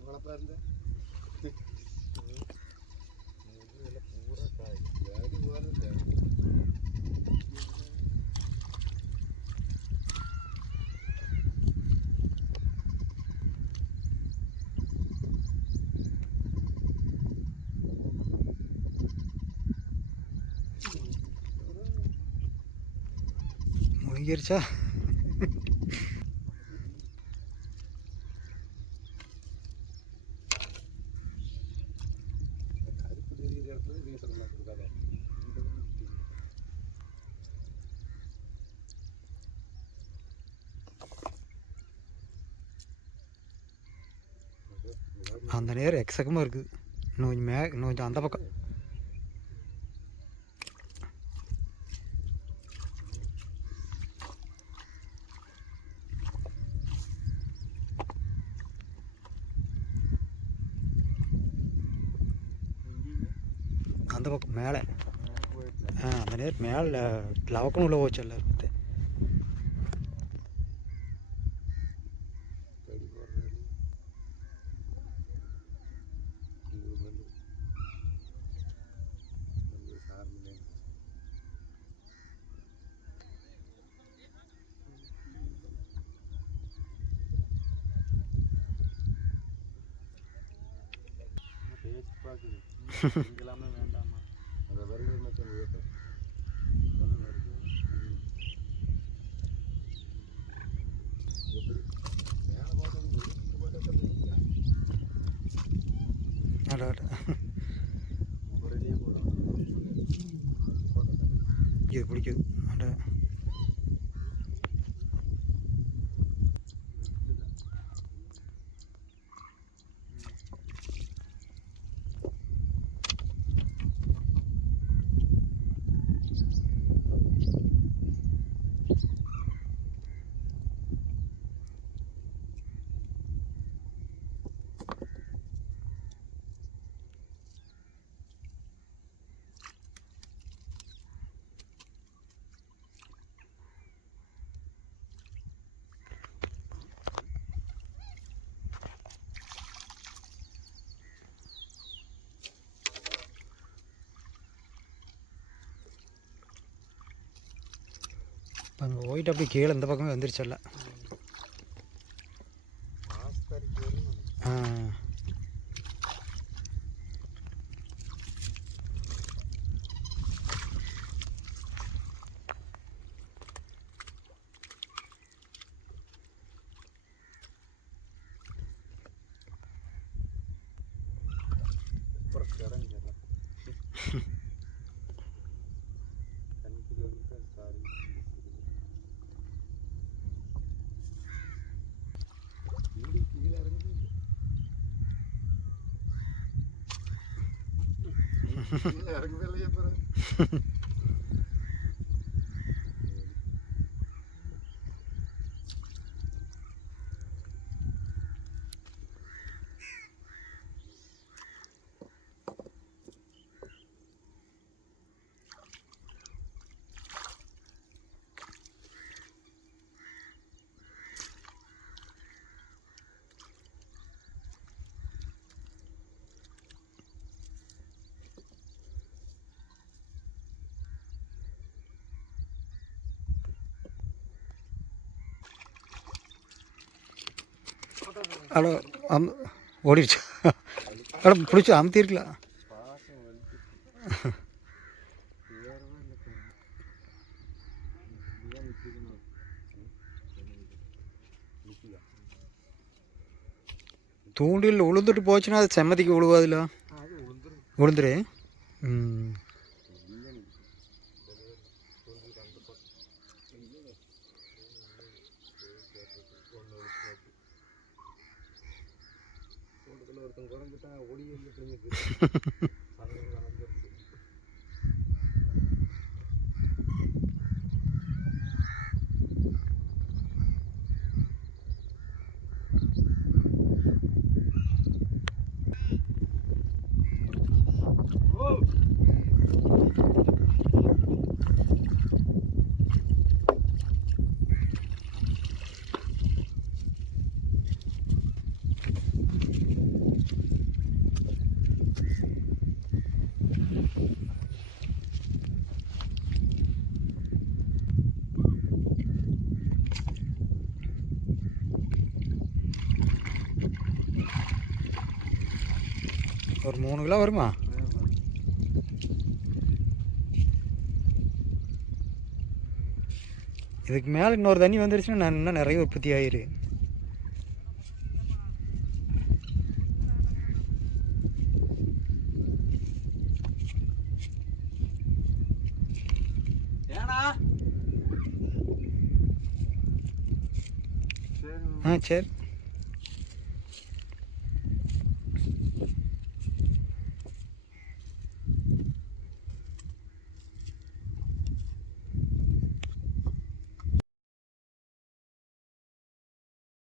ചേമ്പളപ്പാരന്റെ வீசலாம் இருக்காதா அந்த நேரம் எக்கச்சக்கமாக இருக்குது இன்னும் கொஞ்சம் மே இன்னும் கொஞ்சம் அந்த பக்கம் அந்த பக்கம் மேலே. ஆ அந்த நேர் மேலே லவக்கணும் உள்ள போச்சு எல்லாரும் பார்க்குது இங்கெல்லாமே வேண்டாமா அந்த வருகை மட்டும் வீட்டு எப்படி? மேலே இப்போ அங்கே போயிட்டு அப்படியே கீழே இந்த பக்கமே வந்துருச்சல்ல ஆ. Erg wil je பிறகு அட அம் ஓடிடுச்சு. அட பிடிச்சி அமுத்திருக்கலாம். தூண்டில் உளுந்துட்டு போச்சுன்னா அது செம்மதிக்கு விழுவாதுல உளுந்துரு. ம். ஒருத்தன் குறைஞ்சிட்டா ஒளி எழுந்துட்டு நிற்குது ஒரு மூணு கிலோ வருமா? இதுக்கு மேலே இன்னொரு தண்ணி வந்துருச்சுன்னா நான் இன்னும் நிறைய உற்பத்தி ஆயிரு. ஆ சரி.